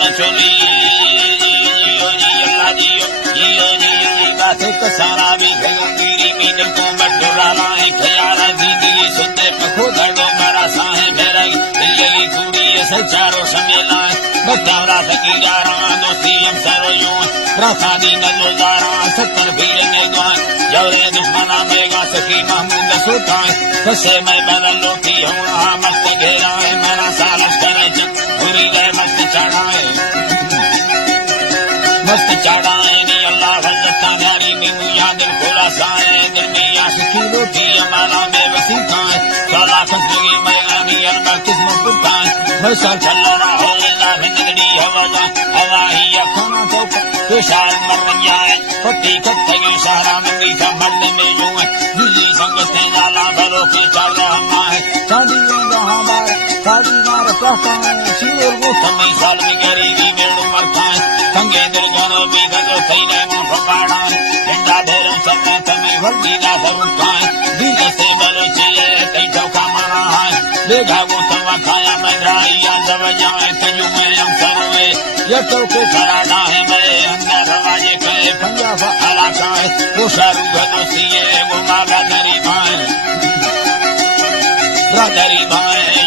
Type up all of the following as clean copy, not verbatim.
न चोली अल्लाह जियो जी बात कसारा भी गंगीरी मीन को मटराना है खयारा जिंदगी सुनते पखो धड़ो मारा साहे बेरई इल्ली कुड़ी सचारो समेला बतावरा फकीरा रवा दोस्ती हम सरोयो रासादी नजोदारा सत्तर भीड़ ने दुआ जवरे दुश्मना मेगा सखी महमूद सुताए फसे मैं बदल लोटी हूँ मस्त घेरा है मेरा सालस करे पूरी गए मस्त चढ़ाए नी अल्लाह हजरत न्यारी नीमू या दिल खोला साए दिल में आशिकी रोटी हमारा में वसी खाए साला खसगी मैं आनी अल्लाह किस्म पुताए वैसा चल रहा हो ना भिंगड़ी हवा ही अखाना तो पेशाल मर जाए पट्टी कत्ते सहारा मंगी का मरने में जो है दिल्ली संगते नाला भरो के चल रहा है चांदी जहां बार सारी मार कहता है शिवर वो समय साल में गरीबी मेड़ू मरता है संगे निर्जनो भी गजो सही ने मुंह पकाड़ा है झंडा धेरों समय समय वर्दी ना सरुता है दिल से बलो चिले कई ठोका मारा है देखा वो तवा खाया मैं राइया जब जाए तजु में हम सरोए ये तो के कराना है मैं अंदर रवाजे कहे पंजाब इलाका है वो शारू घनो सीए वो मागा दरी भाई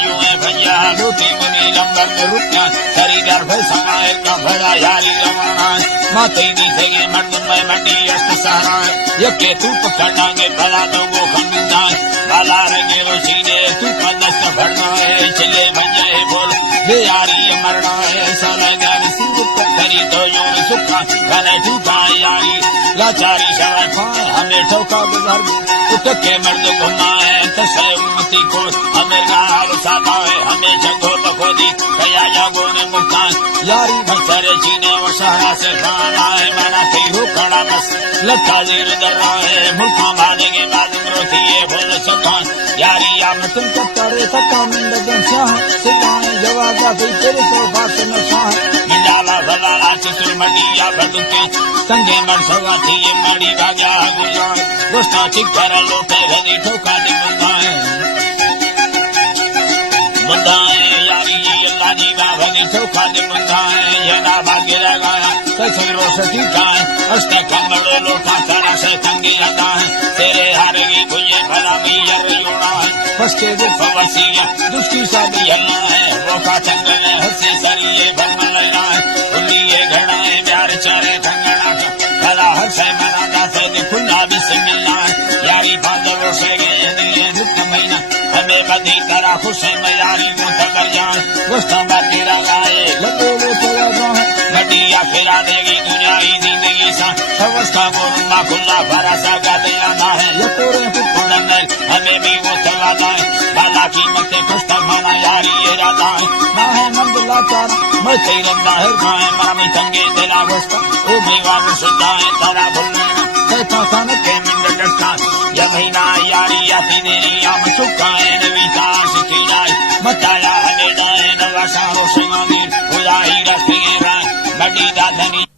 यूं है भैया लूटी मुनी लंबर में रुकना खरीदार भाई समाए का भरा यारी रवाना माते दी सगे मर्द में मंडी अस्त सहारा यके तू पकड़ांगे भला तो वो खमीदा बाला रंगे वो सीने तू का दस्त भरना है चले भंजे बोल ये यारी मरना है सारा ज्ञान सिंह खरी तो यूं सुखा गले टूटा यारी लाचारी सवार पाए हमें ठोका गुजर उठके मर्द घुमाए तसे उम्मती को हमें गाल साधा है हमें जगो बखोदी कया जागो ने मुक्तान यारी भसरे चीने वो सहारा से खाना है मना थी रुकड़ा बस लता जीर दर रहा है मुल्का भागेंगे बाद रोती है बोल सकान यारी या मतन कत्तरे तका मिंद जनशाह सिद्धाएं जवाजा भी तेरे को बात न शाह मिलाला भला चित्र मडिया बदुके संगे मर सवा थी ये मड़ी भाग्या गुजार दोस्ता चिकर लोटे भदी ठोका दी मुंदाए यारी अल्लाह जी का भदी ठोका दी मुंदाए ये ना भाग्य लगाया ससुरो सती खाए अष्ट कमल लोटा सारा से संगी आता है तेरे हारेगी तुझे भला मियर योड़ा है फसके वो फवसिया दुष्टी शादी अल्लाह है वो का चंगल हंसी सरिये भरम लेना है खुलिए घड़ा है प्यार चारे ठंगना भला हर से मना जाते खुला भी से मिलना है यारी फादर से गए दुख महीना हमें बदी तरह खुश में यारी वो तकर जाए वो संभाल लगाए लगे वो चला जाए मटिया फिरा देगी दुनिया ही जिंदगी सा अवस्था को रुमा खुला भरोसा का दिलाना है ये पूरे पुरान हमें भी वो चलाता है बाला की मत खुशता माना यारी ये राता है ना है मंद लाचार मैं तेरे बाहर खाए मामी तंगे दिला वस्ता ओ मेवार सुधा है तारा भूलना कहता था न के मिंड डटका या महीना यारी आती देरी आम चुकाए नवीता शिखिलाई मताया हमें डाए नवा सारो संगीर खुदा ही रखेगा बड़ी दाधनी